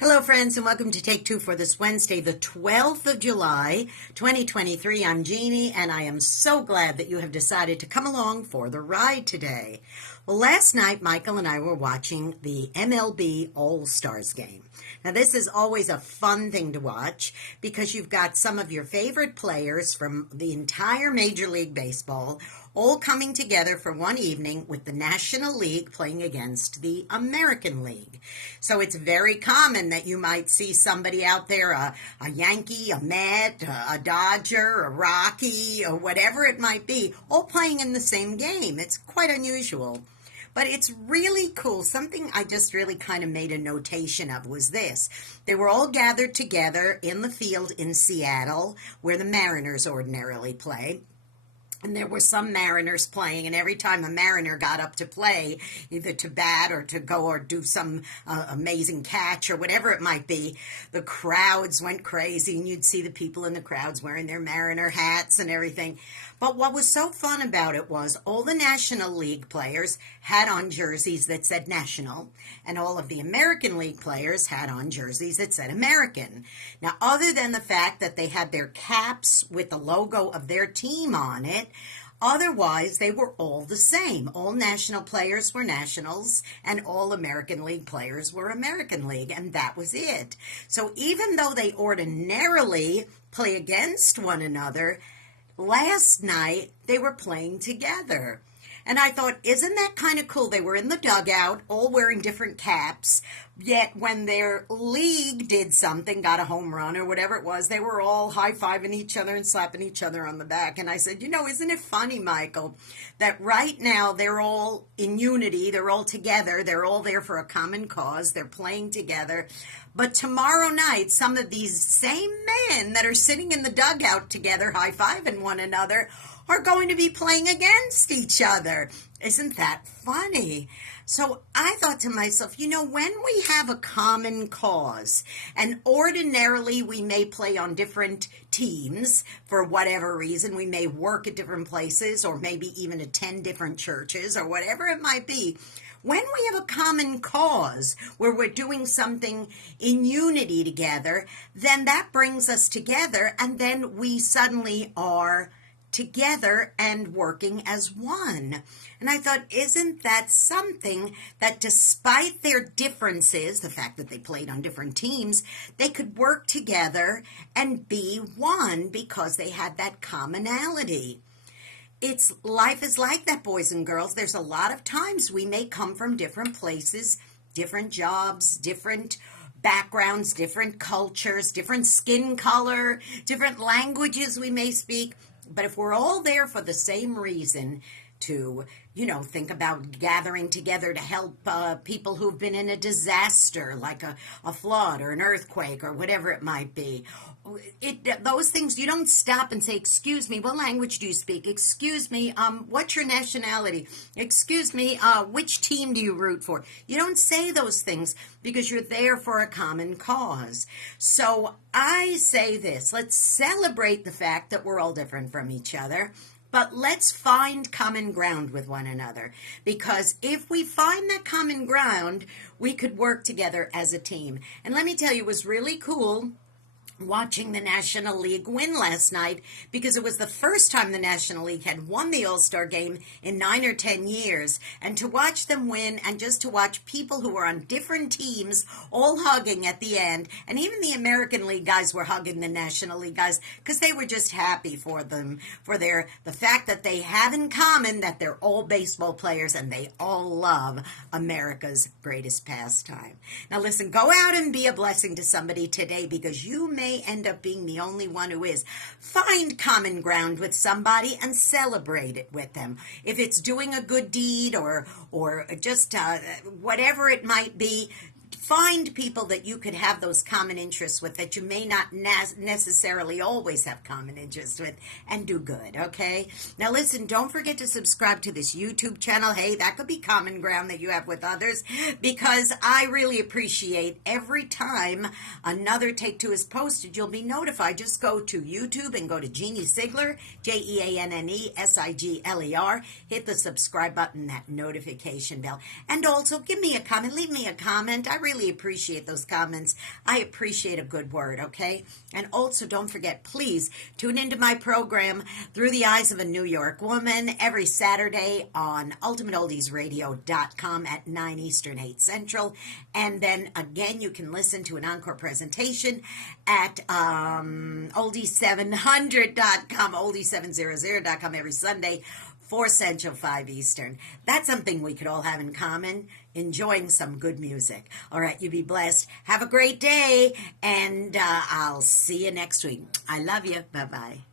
Hello, friends, and welcome to Take Two for this Wednesday, the 12th of July, 2023. I'm Jeannie, and I am so glad that you have decided to come along for the ride today. Well, last night, Michael and I were watching the MLB All-Stars game. Now, this is always a fun thing to watch because you've got some of your favorite players from the entire Major League Baseball all coming together for one evening with the National League playing against the American League. So it's very common that you might see somebody out there, a Yankee, a Met, a Dodger, a Rocky, or whatever it might be, all playing in the same game. It's quite unusual. But it's really cool. Something I just really kind of made a notation of was this. They were all gathered together in the field in Seattle, where the Mariners ordinarily play. And there were some Mariners playing, and every time a Mariner got up to play, either to bat or to go or do some amazing catch or whatever it might be, the crowds went crazy, and you'd see the people in the crowds wearing their Mariner hats and everything. But what was so fun about it was all the National League players had on jerseys that said National, and all of the American League players had on jerseys that said American. Now, other than the fact that they had their caps with the logo of their team on it, otherwise, they were all the same. All National players were Nationals, and all American League players were American League, and that was it. So even though they ordinarily play against one another, last night they were playing together. And I thought, isn't that kind of cool? They were in the dugout, all wearing different caps, yet when their league did something, got a home run or whatever it was, they were all high-fiving each other and slapping each other on the back. And I said, isn't it funny, Michael, that right now they're all in unity, they're all together, they're all there for a common cause, they're playing together. But tomorrow night, some of these same men that are sitting in the dugout together, high-fiving one another, are going to be playing against each other. Isn't that funny? So I thought to myself, when we have a common cause, and ordinarily we may play on different teams for whatever reason, we may work at different places or maybe even attend different churches or whatever it might be, when we have a common cause where we're doing something in unity together, then that brings us together, and then we suddenly are together and working as one. And I thought, isn't that something that despite their differences, the fact that they played on different teams, they could work together and be one because they had that commonality. Life is like that, boys and girls. There's a lot of times we may come from different places, different jobs, different backgrounds, different cultures, different skin color, different languages we may speak. But if we're all there for the same reason, to, think about gathering together to help people who've been in a disaster, like a flood or an earthquake or whatever it might be. Those things, you don't stop and say, excuse me, what language do you speak? Excuse me, what's your nationality? Excuse me, which team do you root for? You don't say those things because you're there for a common cause. So I say this, let's celebrate the fact that we're all different from each other. But let's find common ground with one another, because if we find that common ground, we could work together as a team. And let me tell you, it was really cool watching the National League win last night, because it was the first time the National League had won the All-Star game in 9 or 10 years. And to watch them win, and just to watch people who were on different teams all hugging at the end, and even the American League guys were hugging the National League guys because they were just happy for them, for the fact that they have in common that they're all baseball players and they all love America's greatest pastime. Now listen, go out and be a blessing to somebody today, because you may end up being the only one who is. Find common ground with somebody and celebrate it with them. If it's doing a good deed or just whatever it might be, find people that you could have those common interests with that you may not necessarily always have common interests with, and do good, okay? Now listen, don't forget to subscribe to this YouTube channel. Hey, that could be common ground that you have with others, because I really appreciate every time another Take Two is posted, you'll be notified. Just go to YouTube and go to Jeanne Sigler, Jeanne Sigler. Hit the subscribe button, that notification bell. And also give me a comment, leave me a comment. I really appreciate those comments. I appreciate a good word, okay? And also, don't forget, please tune into my program Through the Eyes of a New York Woman every Saturday on ultimateoldiesradio.com at 9 Eastern, 8 Central. And then again, you can listen to an encore presentation at oldie700.com, oldie700.com every Sunday, 4 Central, 5 Eastern. That's something we could all have in common, enjoying some good music. All right, you be blessed. Have a great day, and I'll see you next week. I love you. Bye-bye.